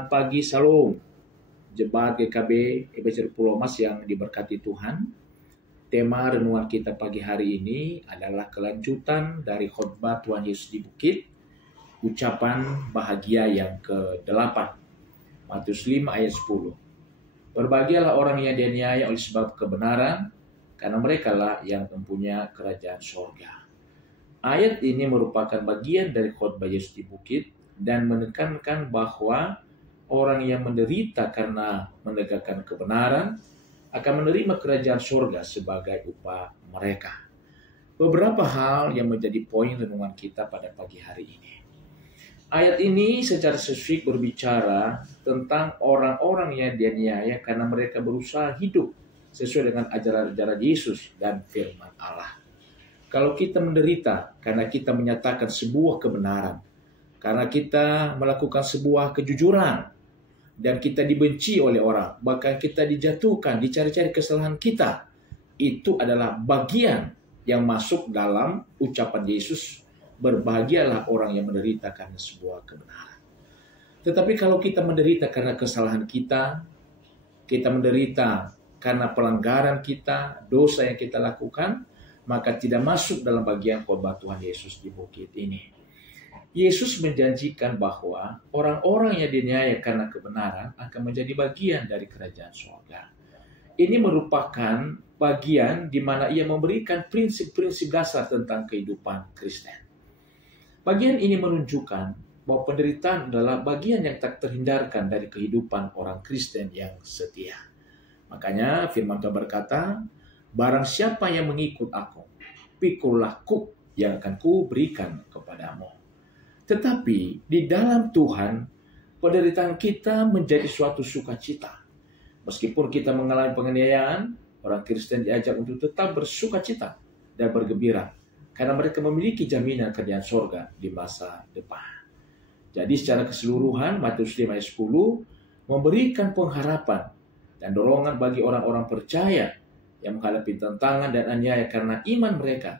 Selamat pagi, Salam. Jemaat GKB EBC Pulau Mas yang diberkati Tuhan. Tema renungan kita pagi hari ini adalah kelanjutan dari khotbah Tuhan Yesus di Bukit, ucapan bahagia yang ke-8. Matius 5 ayat 10. Berbahagialah orang yang dianiaya oleh sebab kebenaran, karena merekalah yang mempunyai kerajaan sorga. Ayat ini merupakan bagian dari khotbah Yesus di Bukit dan menekankan bahwa orang yang menderita karena menegakkan kebenaran akan menerima kerajaan surga sebagai upah mereka. Beberapa hal yang menjadi poin renungan kita pada pagi hari ini. Ayat ini secara spesifik berbicara tentang orang-orang yang dianiaya karena mereka berusaha hidup sesuai dengan ajaran-ajaran Yesus dan firman Allah. Kalau kita menderita karena kita menyatakan sebuah kebenaran, karena kita melakukan sebuah kejujuran, dan kita dibenci oleh orang, bahkan kita dijatuhkan, dicari-cari kesalahan kita, itu adalah bagian yang masuk dalam ucapan Yesus, berbahagialah orang yang menderita karena sebuah kebenaran. Tetapi kalau kita menderita karena kesalahan kita menderita karena pelanggaran kita, dosa yang kita lakukan, maka tidak masuk dalam bagian khotbah Tuhan Yesus di bukit ini. Yesus menjanjikan bahwa orang-orang yang dianiaya karena kebenaran akan menjadi bagian dari kerajaan surga. Ini merupakan bagian di mana ia memberikan prinsip-prinsip dasar tentang kehidupan Kristen. Bagian ini menunjukkan bahwa penderitaan adalah bagian yang tak terhindarkan dari kehidupan orang Kristen yang setia. Makanya firman Tuhan berkata, barang siapa yang mengikut aku, pikulah kuk yang akan kuberikan kepadamu. Tetapi di dalam Tuhan, penderitaan kita menjadi suatu sukacita. Meskipun kita mengalami penganiayaan, orang Kristen diajak untuk tetap bersukacita dan bergembira, karena mereka memiliki jaminan kerajaan surga di masa depan. Jadi secara keseluruhan, Matius 5 ayat 10 memberikan pengharapan dan dorongan bagi orang-orang percaya yang menghadapi tantangan dan aniaya karena iman mereka,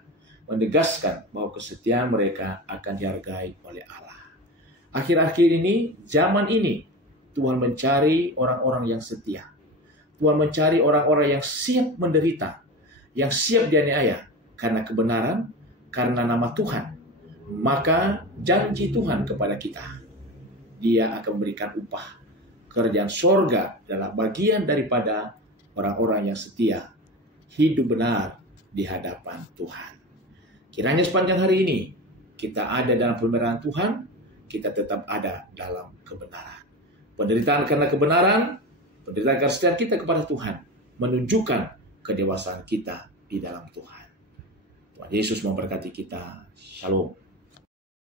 menegaskan bahwa kesetiaan mereka akan dihargai oleh Allah. Akhir-akhir ini, zaman ini, Tuhan mencari orang-orang yang setia. Tuhan mencari orang-orang yang siap menderita, yang siap dianiaya karena kebenaran, karena nama Tuhan. Maka janji Tuhan kepada kita, Dia akan memberikan upah. Kerajaan sorga adalah bagian daripada orang-orang yang setia, hidup benar di hadapan Tuhan. Kiranya sepanjang hari ini kita ada dalam pemeliharaan Tuhan, kita tetap ada dalam kebenaran. Penderitaan karena kebenaran, penderitaan karena setia kita kepada Tuhan, menunjukkan kedewasaan kita di dalam Tuhan. Tuhan Yesus memberkati kita. Shalom.